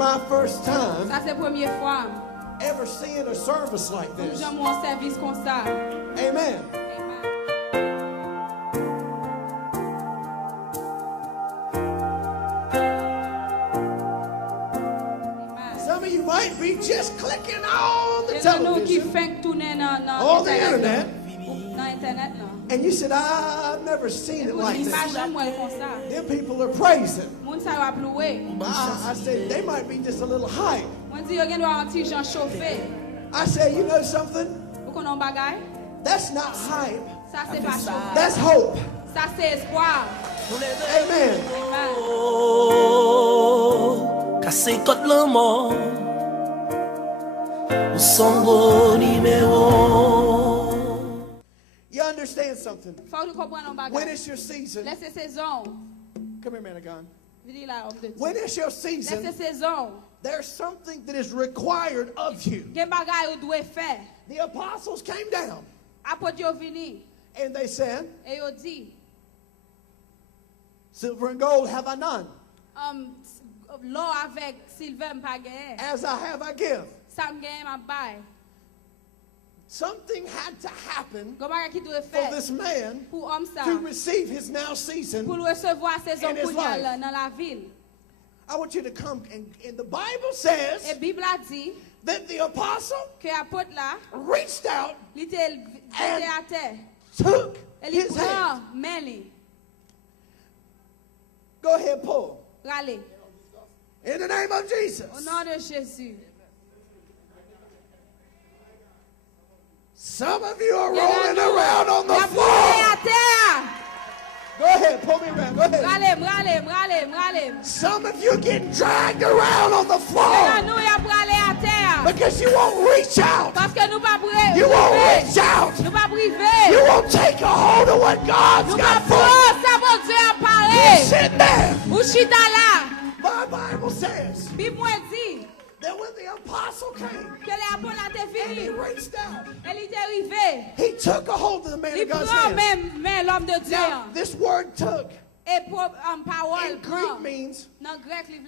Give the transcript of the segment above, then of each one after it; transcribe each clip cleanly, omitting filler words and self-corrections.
my first time Ça c'est première fois. ever seeing a service like Nous this. avons un service comme ça. Amen. Some of you might be just clicking on the television, on the internet, and you said, I've never seen it like this. Them people are praising. I said, they might be just a little hype. I said, you know something? That's not hype. That's hope. Amen. You understand something? When it's your season, come here, man of God. When it's your season, there's something that is required of you. The apostles came down and they said, silver and gold have I none. As I have, I give. Something had to happen for this man to receive his now season in his life. I want you to come, and the Bible says that the apostle reached out and took his hand. Go ahead, pull. In the name of Jesus. Some of you are rolling around on the floor. Go ahead, pull me around. Go ahead. Some of you are getting dragged around on the floor because you won't reach out. You won't reach out. You won't take a hold of what God's got for you. You sit there. My Bible says that when the apostle came and he reached out, he took a hold of the man of God's hand. Now, this word took in Greek means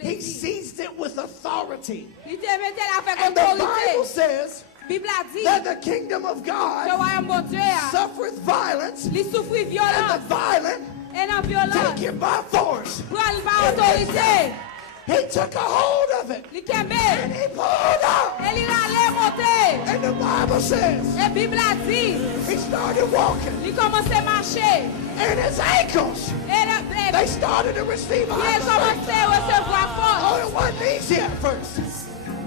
he seized it with authority. And the Bible says that the kingdom of God suffereth violence, and the violent take it by force. He took a hold of it and he pulled up. And the Bible says he started walking. And his ankles, they started to receive strength. Oh, it wasn't easy at first.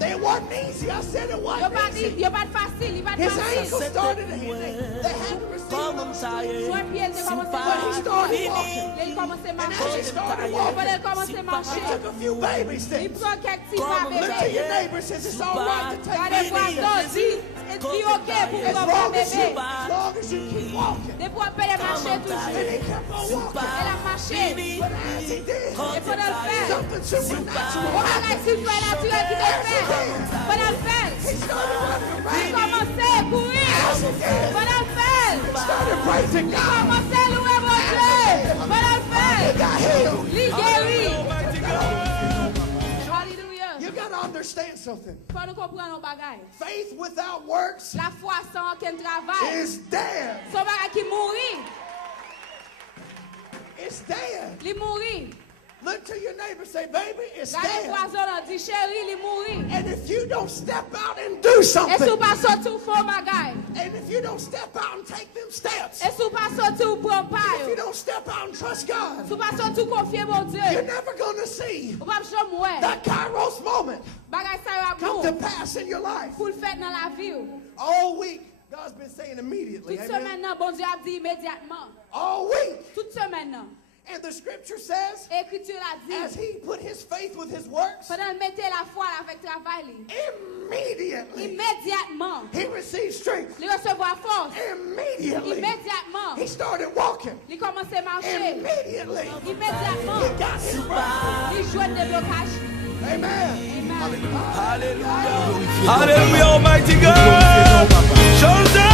It wasn't easy. I said it wasn't easy. His ankles started to heal. They had to receive but he started walking. And as he started walking, he took a few baby steps. Look to your neighbor and says it's all right to take baby steps. As long as you keep walking. And he kept on walking. But as he did, something supernatural happened. He started running around. As he did, he started praising God. He got healed. You got to understand something. Faith without works is dead. It's dead. Look to your neighbor and say, baby, it's dead. And if you don't step out and do something, and if you don't step out and take them steps, if you don't step out and trust God, you're never going to see that Kairos moment come to pass in your life. All week, God's been saying immediately. Amen. All week. And the scripture says, as he put his faith with his works, immediately he received strength. Immediately he started walking. Immediately he got his breath. Amen. Hallelujah. Hallelujah, Almighty God. Show them.